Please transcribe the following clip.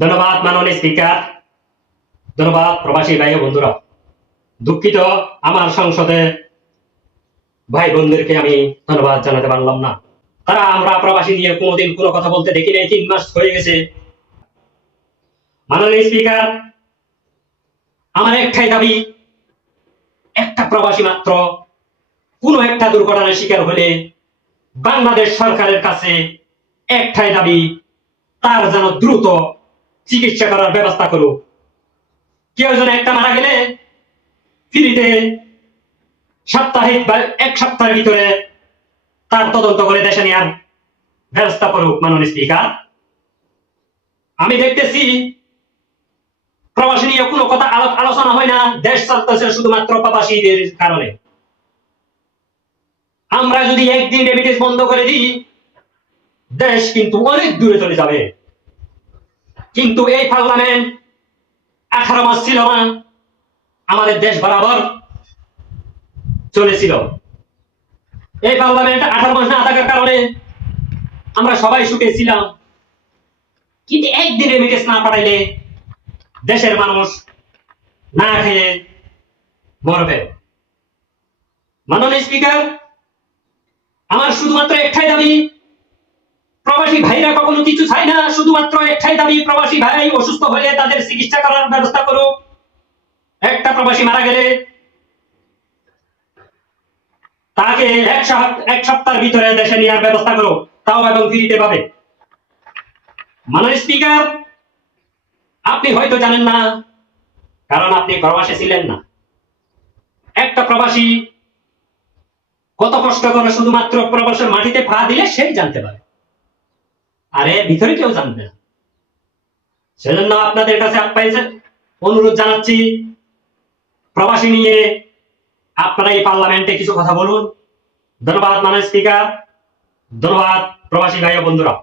ধন্যবাদ মাননীয় স্পিকার। ধন্যবাদ প্রবাসী ভাই ও বন্ধুরা। দুঃখিত আমার সংসদে ভাই বোনদেরকে আমি ধন্যবাদ জানাতে পারলাম না। তারা আমরা প্রবাসী নিয়ে কোনোদিন কোনো কথা বলতে দেখি নাই, 3 মাস হয়ে গেছে। মাননীয় স্পিকার, আমার একটাই দাবি, একটা প্রবাসী মাত্র কোনো একটা দুর্ঘটনার শিকার হলে বাংলাদেশ সরকারের কাছে একটাই দাবি, তার যেন দ্রুত চিকিৎসা করার ব্যবস্থা করুক। কেউ যেন একটা মারা গেলে ফ্রিতে সাপ্তাহিক বা 1 সপ্তাহের ভিতরে তার তদন্ত করে দেশে নেওয়ার ব্যবস্থা করুক। মাননীয় স্পিকার, আমি দেখতেছি প্রবাসী নিয়ে কোনো কথা আলোচনা হয় না, দেশ চলতেছে শুধুমাত্র প্রবাসীদের কারণে। আমরা যদি একদিন রেমিটেন্স বন্ধ করে দিই, দেশ কিন্তু অনেক দূরে চলে যাবে। কিন্তু এই পার্লামেন্ট 18 মাস ছিল না, আমাদের দেশ বরাবর চলেছিল। এই পার্লামেন্ট 18 মাস না থাকার কারণে আমরা সবাই সুখে ছিলাম, কিন্তু একদিন রেমিটেন্স না পাঠাইলে দেশের মানুষ না খেয়ে মরবে। মাননীয় স্পিকার, আমার শুধুমাত্র একটাই দাবি, প্রবাসী ভাইরা কখনো কিছু চায় না, শুধুমাত্র একটাই দাবি, প্রবাসী ভাই অসুস্থ হলে তাদের চিকিৎসা করার ব্যবস্থা করুক। একটা প্রবাসী মারা গেলে তাকে 1 সপ্তাহের ভিতরে দেশে নেওয়ার ব্যবস্থা করুক, তাও এবং ফ্রিতে পাবে। মাননীয় স্পিকার, আপনি হয়তো জানেন না, কারণ আপনি প্রবাসে ছিলেন না। একটা প্রবাসী কত কষ্ট করে শুধুমাত্র প্রবাসের মাটিতে পা দিলে সেই জানতে পারে, আরে ভিতরে কেউ জানবে না। সেজন্য আপনাদের কাছে অনুরোধ জানাচ্ছি, প্রবাসী নিয়ে আপনারা এই পার্লামেন্টে কিছু কথা বলুন। ধন্যবাদ মাননীয় স্পিকার, ধন্যবাদ প্রবাসী ভাই ও বন্ধুরা।